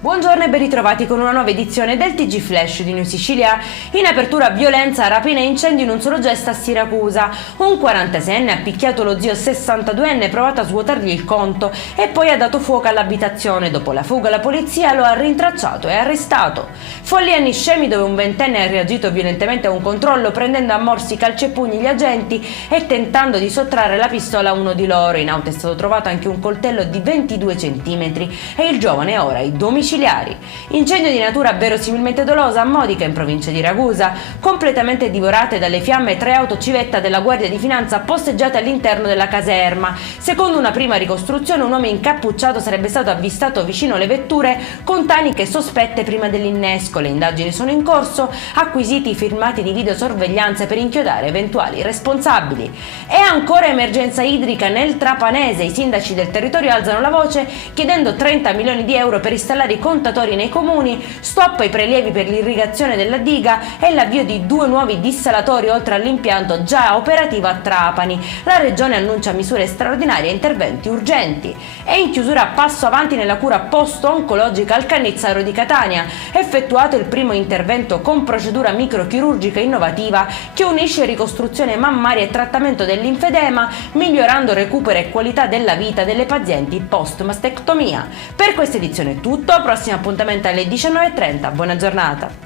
Buongiorno e ben ritrovati con una nuova edizione del TG Flash di New Sicilia. In apertura violenza, rapina e incendio in un solo gesto a Siracusa. Un 46enne ha picchiato lo zio 62enne, provato a svuotargli il conto e poi ha dato fuoco all'abitazione. Dopo la fuga la polizia lo ha rintracciato e arrestato. Follia a Niscemi, dove un ventenne ha reagito violentemente a un controllo prendendo a morsi calci e pugni gli agenti e tentando di sottrarre la pistola a uno di loro. In auto è stato trovato anche un coltello di 22 cm e il giovane è ora ai domiciliari. Incendio di natura verosimilmente dolosa a Modica, in provincia di Ragusa. Completamente divorate dalle fiamme 3 auto civetta della Guardia di Finanza posteggiate all'interno della caserma. Secondo una prima ricostruzione, un uomo incappucciato sarebbe stato avvistato vicino alle vetture con taniche sospette prima dell'innesco. Le indagini sono in corso, acquisiti i filmati di videosorveglianza per inchiodare eventuali responsabili. E ancora emergenza idrica nel Trapanese. I sindaci del territorio alzano la voce chiedendo 30 milioni di euro per installare i contatori nei comuni, stop ai prelievi per l'irrigazione della diga e l'avvio di 2 nuovi dissalatori oltre all'impianto già operativo a Trapani. La regione annuncia misure straordinarie e interventi urgenti. E in chiusura passo avanti nella cura post-oncologica al Cannizzaro di Catania. Effettuato il primo intervento con procedura microchirurgica innovativa che unisce ricostruzione mammaria e trattamento dell'infedema, migliorando recupero e qualità della vita delle pazienti post-mastectomia. Per questa edizione è tutto, prossimo appuntamento alle 19:30, buona giornata.